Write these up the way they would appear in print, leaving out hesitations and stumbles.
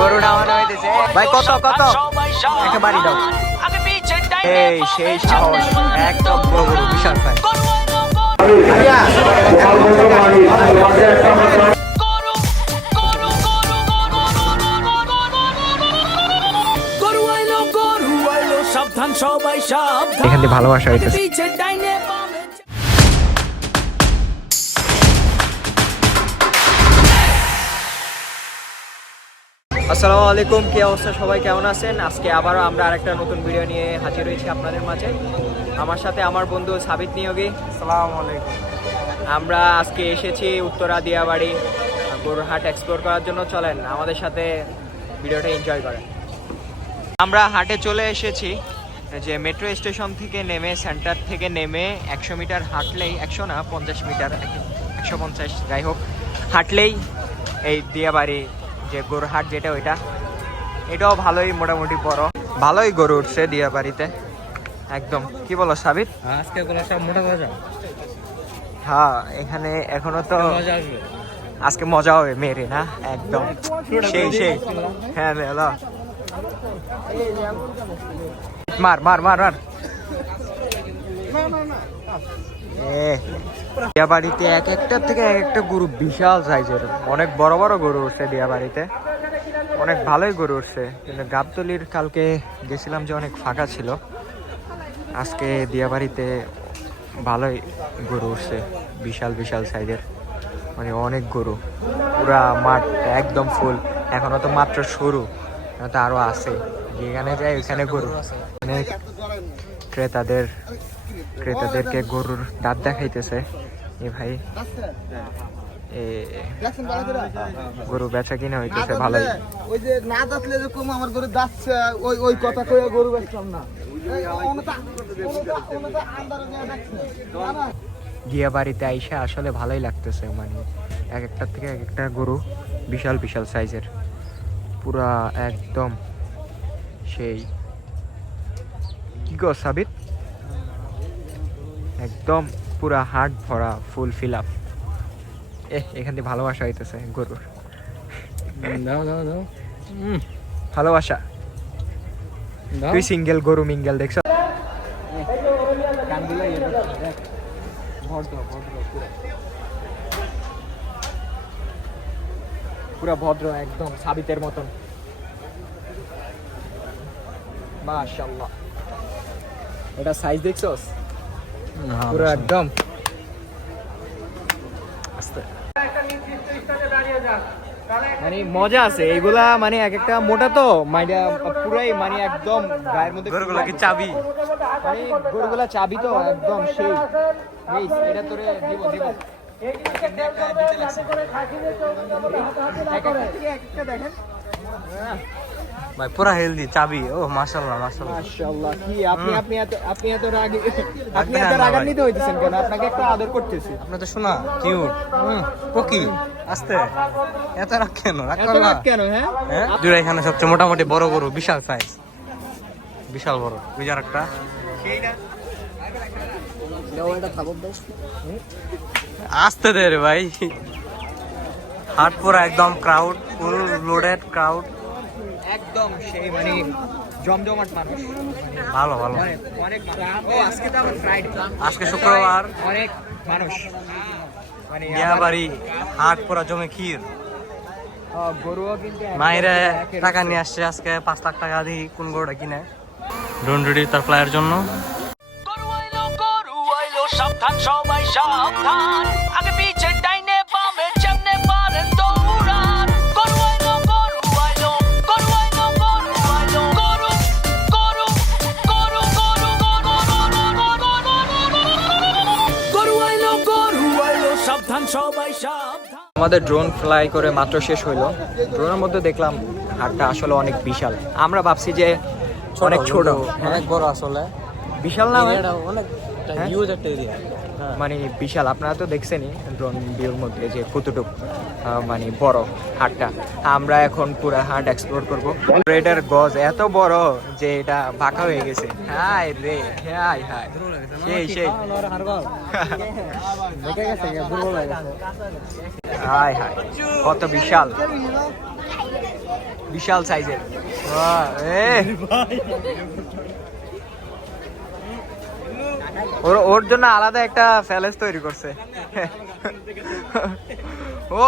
গরু নামানো হইতেছে ভাই। কত কত একটা বাড়ি দাও। এই সেই সাহস, একদম বড় গরু, বিশাল ভাই। এখান থেকে ভালোবাসা হইতেছে। আসসালামু আলাইকুম, কি অবস্থা সবাই, কেমন আছেন? আজকে আবারও আমরা আরেকটা নতুন ভিডিও নিয়ে হাজির হয়েছি আপনাদের মাঝে। আমার সাথে আমার বন্ধু সাবিত নিয়োগী। আসসালামু আলাইকুম। আমরা আজকে এসেছি উত্তরা দিয়াবাড়ি গরুর হাট এক্সপ্লোর করার জন্য। চলেন আমাদের সাথে ভিডিওটা এনজয় করেন। আমরা হাটে চলে এসেছি, যে মেট্রো স্টেশন থেকে নেমে, সেন্টার থেকে নেমে 100 মিটার হাঁটলেই, 100 না 50 মিটার, 150 যাই হোক, হাঁটলেই এই দিয়াবাড়ি যে গরুর হাট যেটা, ওইটা এটাও ভালোই, মোটামুটি বড়, ভালোই গরু উঠছে দিয়াবাড়িতে একদম। কি বলো সাবিত? আজকে সব মোটা মজা। হ্যাঁ, এখানে এখনো তো আজকে মজা হবে মেরে না, একদম সেই সেই। হ্যাঁ হ্যালো, মার মার মার মার। দিয়াবাড়িতে এক একটা থেকে এক একটা গরু বিশাল সাইজের, অনেক বড় বড় গরু উঠছে দিয়াবাড়িতে, অনেক ভালোই গরু উঠছে। কিন্তু গাবতলির কালকে গেছিলাম যে অনেক ফাঁকা ছিল, আজকে দিয়াবাড়িতে ভালোই গরু উঠছে, বিশাল বিশাল সাইজের, মানে অনেক গরু, পুরা মাঠ একদম ফুল। এখনো তো মাত্র শুরু, তো আরো আছে, যেখানে যাই ওখানে গরু। অনেক ক্রেতাদেরকে গরুর দাঁত দেখাইতেছে এ ভাই। গরু বেচা কিনা হইতেছে ভালোই। ওই যে না যাচ্ছে এরকম আমার গরু যাচ্ছে, ওই কথা কয়ে গরু বেচলাম না। দিয়াবাড়িতে আইসা আসলে ভালোই লাগতেছে, মানে এক একটা থেকে এক একটা গরু বিশাল বিশাল সাইজের, পুরা একদম সেই। কি গো সাবিত, একদম পুরা হাট ভরা, ফুল ফিল আপ। এখান থেকে ভালোবাসা হইতেছে গরুর, দাও দাও দাও, ভালোবাসা। তুই সিঙ্গেল গরু মিঙ্গেল দেখছ? পুরা ভদ্র, একদম সাবিতের মতন, মাশাআল্লাহ। এটা সাইজ দেখছস? পুরো একদম মানে মজা আছে এগুলা, মানে এক একটা মোটা তো মাইডা পুরাই, মানে একদম গায়ের মধ্যে গরুগুলা কি চাবি, মানে গরুগুলা চাবি তো একদম সেই। এটা তোরে দিব দিব দেখেন ভাই পুরা হেলদি চাবি। ও মাশাআল্লাহ মাশাআল্লাহ মাশাআল্লাহ। কি আপনি এত রাগান্বিত হইতেছেন কেন? আপনাকে একটা আদর করতেছি। আপনি তো শোনা কিউট পকি, আস্তে এত রাগ কেন? রাগ এত রাগ কেন? হ্যাঁ, দুইটা এখানে সবচেয়ে মোটামুটি বড় গরু, বিশাল সাইজ, বিশাল বড়। বুঝার একটা আস্তে দে রে ভাই। হাট পুরা একদম ক্রাউড, ফুল লোডেড ক্রাউড, একদম সেই, মানে জমজমাট মানুষ, ভালো ভালো। অনেক মানুষ। আজকে তো আবার ফ্রাইডে, আজকে শুক্রবার, অনেক মানুষ, মানে দিয়াবাড়ি হাট পুরা জমে ক্ষীর। গরুও কিন্তু মায়েরা টাকা নিয়ে আসছে আজকে 5 লাখ টাকা দিয়ে কোন গরুটা কিনে ডন্ডুডি তার প্লায়ের জন্য। সাবধান সবাই সাবধান, আগে পিছে ডাইনে বামে যেমনে পারেন দৌড়ান। গরু আইলো গরু আইলো গরু আইলো গরু আইলো গরু গরু গরু গরু গরু আইলো গরু আইলো, সাবধান সবাই সাবধান। আমাদের ড্রোন ফ্লাই করে মাত্র শেষ হইলো। ড্রোনের মধ্যে দেখলাম হাটটা আসলে অনেক বিশাল। আমরা ভাবছি যে অনেক ছোট, অনেক বড়, আসলে বিশাল না অনেক হ্যাঁ? হিউজ একটা এরিয়া, মানে বিশাল। আপনারা তো দেখছেনই ড্রোন ভিউর মধ্যে যে কতটুকু মানে বড় হাটটা। আমরা এখন পুরো হাট এক্সপ্লোর করবো। এটার গজ এত বড় যে এটা বাঁকা হয়ে গেছে। হাই রে, হাই হাই, সেই সেই, হাই হাই, কত বিশাল। বিশাল সাইজের। ওর জন্য আলাদা একটা প্যালেস তৈরি করছে। ও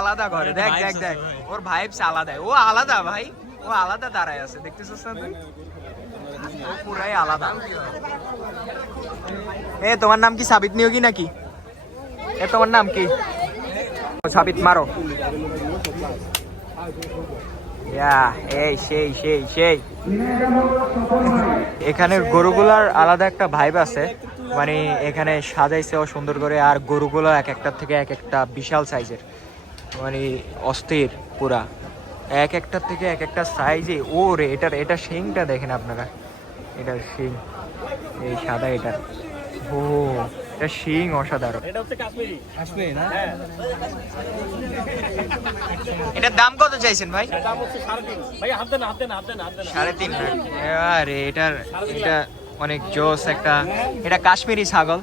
আলাদা ঘরে। দেখ দেখ দেখ, ওর ভাইবস আলাদা। ও আলাদা ভাই, ও আলাদা দাঁড়ায় আছে, দেখতেছিস না তুই? ও পুরাই আলাদা। এ তোমার নাম কি সাবিত নিয়োগী নাকি? এ তোমার নাম কি? সাবিত মারো। এই সেই সেই সেই। এখানের গরুগুলার আলাদা একটা ভাইব আছে, মানে এখানে সাজাইছে ও সুন্দর করে। আর গরুগুলো এক একটার থেকে এক একটা বিশাল সাইজের, মানে অস্থির পুরা। এক একটার থেকে এক একটা সাইজে। ও রে, এটা শিংটা দেখেন আপনারা, এটার শিং এই সাদা, এটার ও এটা শিং অসাধারণ। এটার দাম কত চাইছেন ভাই? 3.5 আরে এটা অনেক জোস একটা। এটা কাশ্মীরি ছাগল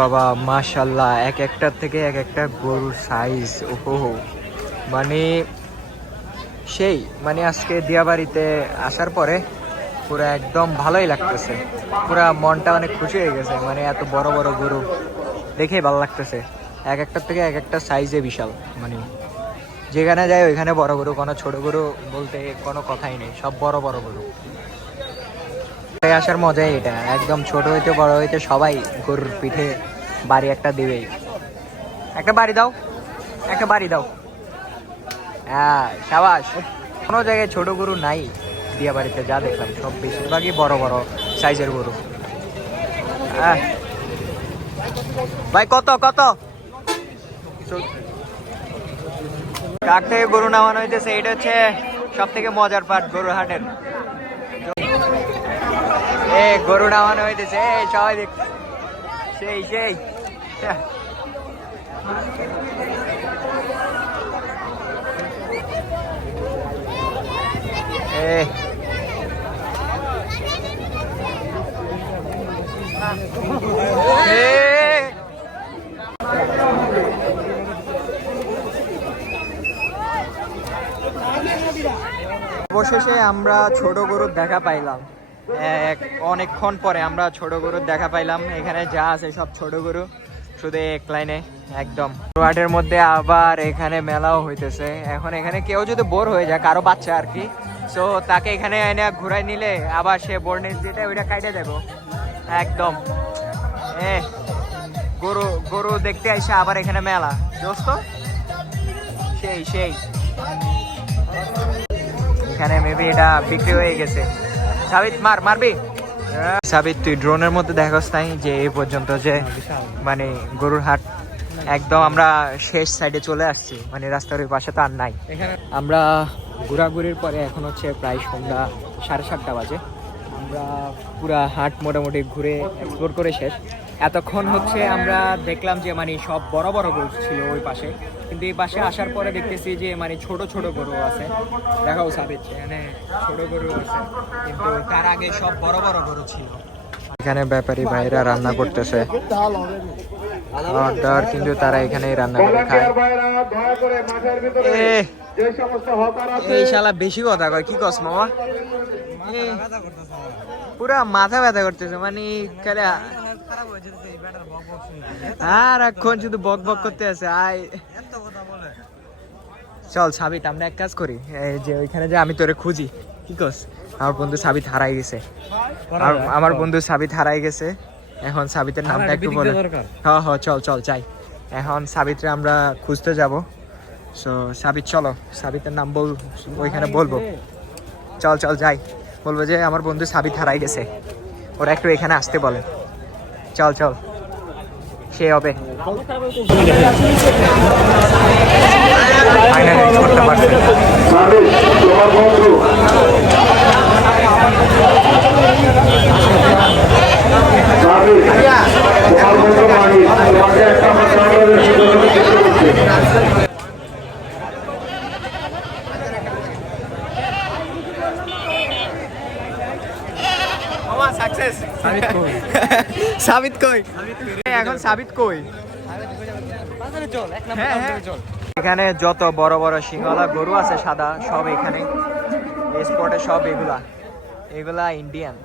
বাবা, মাশাল্লাহ। এক একটার থেকে এক একটা গরুর সাইজ। ওহো, মানে সেই, মানে আজকে দিয়াবাড়িতে আসার পরে পুরো একদম ভালোই লাগতেছে। পুরা মনটা অনেক খুশি হয়ে গেছে, মানে এত বড় বড় গরু দেখে ভালো লাগতেছে। এক একটার থেকে এক একটা সাইজে বিশাল, মানে যেখানে যায় ওইখানে বড় গরু, কোনো ছোট গরু বলতে কোনো কথাই নেই, সব বড় বড় গরু। আসার মজাই এটা, একদম ছোট হইতে বড় হইতে সবাই গরুর পিঠে বাড়ি একটা দিবেই। একটা বাড়ি দাও, একটা বাড়ি দাও। হ্যাঁ সাবাস। কোনো জায়গায় ছোট গরু নাই দিয়া বাড়িতে, যা দেখলাম সব বেশিরভাগই বড় বড় সাইজের গরু। ভাই কত কত কাক থেকে গরু নামানো হইতেছে। এটা হচ্ছে সব থেকে মজার পার্ট গরুর হাটের। গরু নামানো হইতেছে, সবাই দেখ, সেই সেই। অবশেষে আমরা ছোট গরুর দেখা পাইলাম। অনেকক্ষণ পরে আমরা ছোট গরুর দেখা পাইলাম। এখানে যা আছে সব ছোট গরু, শুধু এক লাইনে একদম। হাটের মধ্যে আবার এখানে মেলাও হইতেছে। এখন এখানে কেউ যদি বোর হয়ে যায়, কারো বাচ্চা আর কি, সো তাকে এখানে এনে ঘুরাই নিলে আবার সে বোর্ডের যেটা ওইটা কাটে দেবো একদম। গরু গরু দেখতে আইসা আবার এখানে মেলা, দোস্ত সেই সেই। এখানে মেবি এটা বিক্রি হয়ে গেছে। সাবিত মারবি? সাবিত তুই ড্রোনের মধ্যে দেখাস নাই যে এই পর্যন্ত যে মানে গরুর হাট একদম আমরা শেষ সাইডে চলে আসছি, মানে রাস্তার ওই পাশে তো আর নাই। আমরা ঘোরাঘুরির পরে এখন হচ্ছে প্রায় সন্ধ্যা 7:30 বাজে। আমরা পুরা হাট মোটামুটি ঘুরে এক্সপ্লোর করে শেষ। এতক্ষণ হচ্ছে আমরা দেখলাম যে মানে সব বড় বড় গরু ছিল ওই পাশে, কিন্তু এই পাশে আসার পরে দেখতেছি যে মানে ছোট ছোট গরু আছে। দেখাও সাবিত, এখানে ছোট গরু আছে, কিন্তু তার আগে সব বড় বড় গরু ছিল। এখানে ব্যাপারী ভাইরা রান্না করতেছে খাবার, কিন্তু তারা এখানেই রান্না করে খায়। এই শালা বেশি কথা কয়, কি কস মামা? পুরা মাথা ব্যথা করতেছে, মানে খেলে আর এখন শুধু বক বক করতে আছে। চল সাবিত, আমরা এক কাজ করি, এই যে ওইখানে যে আমি তোরে খুঁজি, কি কস? আমার বন্ধু সাবিত হারাই গেছে, আমার বন্ধু সাবিত হারাই গেছে। এখন সাবিতের নামটা একটু বলে। হ্যাঁ হ্যাঁ চল চল যাই, এখন সাবিতরে আমরা খুঁজতে যাব। সো সাবিত চলো, সাবিতের নাম ওইখানে বলবো। চল চল যাই, বলবো যে আমার বন্ধু সাবিত হারাই গেছে, ওরা একটু এখানে আসতে বলে। চল চল, সে হবে। ফাইনালি করতে পারছে। সাবিত কই? এখন সাবিত কই? চল, এক নাম্বার চল। এখানে যত বড় বড় সিংহলা গরু আছে সাদা সব এখানে এই স্পটে সব এগুলা ইন্ডিয়ান,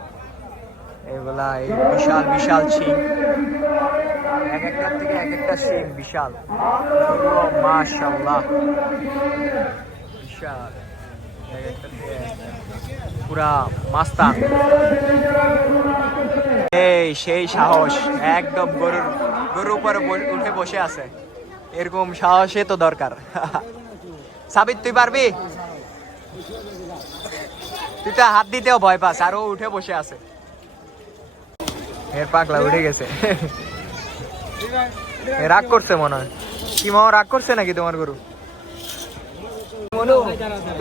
এগুলা এই বিশাল বিশাল শিং, এক একটার থেকে এক একটা শিং বিশাল, মাশাআল্লাহ বিশাল, এক একটা থেকে পুরা মাস্তান। এই সেই সাহস, একদম গরুর উপরে উঠে বসে আছে, এরকম সাহসে তো দরকার। সাবিত তুই পারবি? তুই তো হাত দিতেও ভয় পাস আর ও উঠে বসে আছে। এর পাগলা উঠে গেছে। রাগ করছে মনে হয়। কি মামা রাগ করছে নাকি তোমার গরু?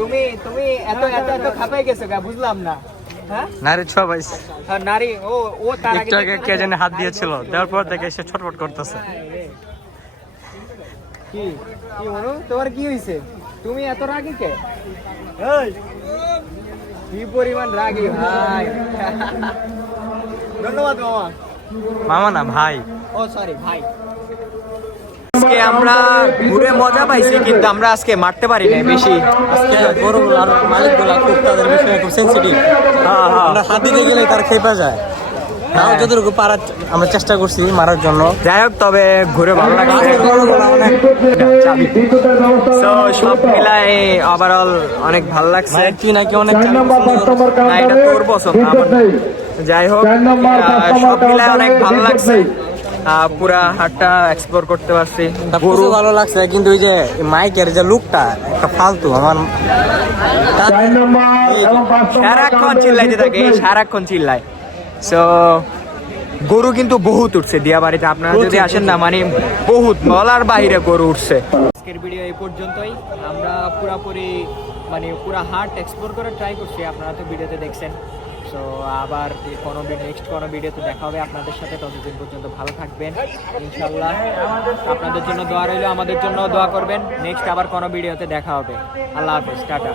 তুমি তুমি এত এত এত খাপাই গেছো গা, বুঝলাম না। হ্যাঁ নারী সবাই নারী ও তার আগে একটু আগে কে জানে হাত দিয়েছিল, দেওয়ার পর দেখে সে ছটফট করতেছে। কি কি মনু, তোমার কি হইছে? তুমি এত রাগী কে? কি পরিমাণ রাগী ভাই। ধন্যবাদ মামা। মামা না ভাই। ও সরি ভাই। আজকে আমরা ঘুরে মজা পাইছি, কিন্তু আমরা আজকে মারতে পারি না বেশি। আজকে গরুগুলার মালিকগুলা খুব তাদের বিষয়ে খুব সেনসিটিভ। আমরা হাত দিতে গেলে তার খেপা যায়। তাও যতটুকু পারার আমরা চেষ্টা করছি মারার জন্য। যাই হোক, তবে ঘুরে ভালো লাগছে। তো সব মিলাই ওভারঅল অনেক ভালো লাগছে। তুই নাকি অনেক না, এটা তোর পছন্দ, আমার না। যাই হোক, সব মিলাই অনেক ভালো লাগছে। পুরা হাটটা এক্সপ্লোর করতে পারছি। গরু ভালো লাগছে, কিন্তু ওই যে মাইকের যে লুকটা একটা ফালতু। আমার সারাক্ষণ চিল্লাইতে থাকে, সারাক্ষণ চিল্লায়। সো গরু কিন্তু বহুত উঠছে দিয়াবাড়িতে, আপনারা যদি আসেন না, মানে বহুত বলার বাইরে গরু উঠছে। আজকের ভিডিও এই পর্যন্তই। আমরা পুরাপুরি মানে পুরা হাট এক্সপ্লোর করে ট্রাই করছি, আপনারা তো ভিডিওতে দেখছেন। সো আবার নেক্সট কোনো ভিডিওতে দেখা হবে আপনাদের সাথে। ততদিন পর্যন্ত ভালো থাকবেন ইনশাল্লাহ। আপনাদের জন্য দোয়া রইল, আমাদের জন্য দোয়া করবেন। নেক্সট আবার কোনো ভিডিওতে দেখা হবে। আল্লাহ হাফেজ, টাটা।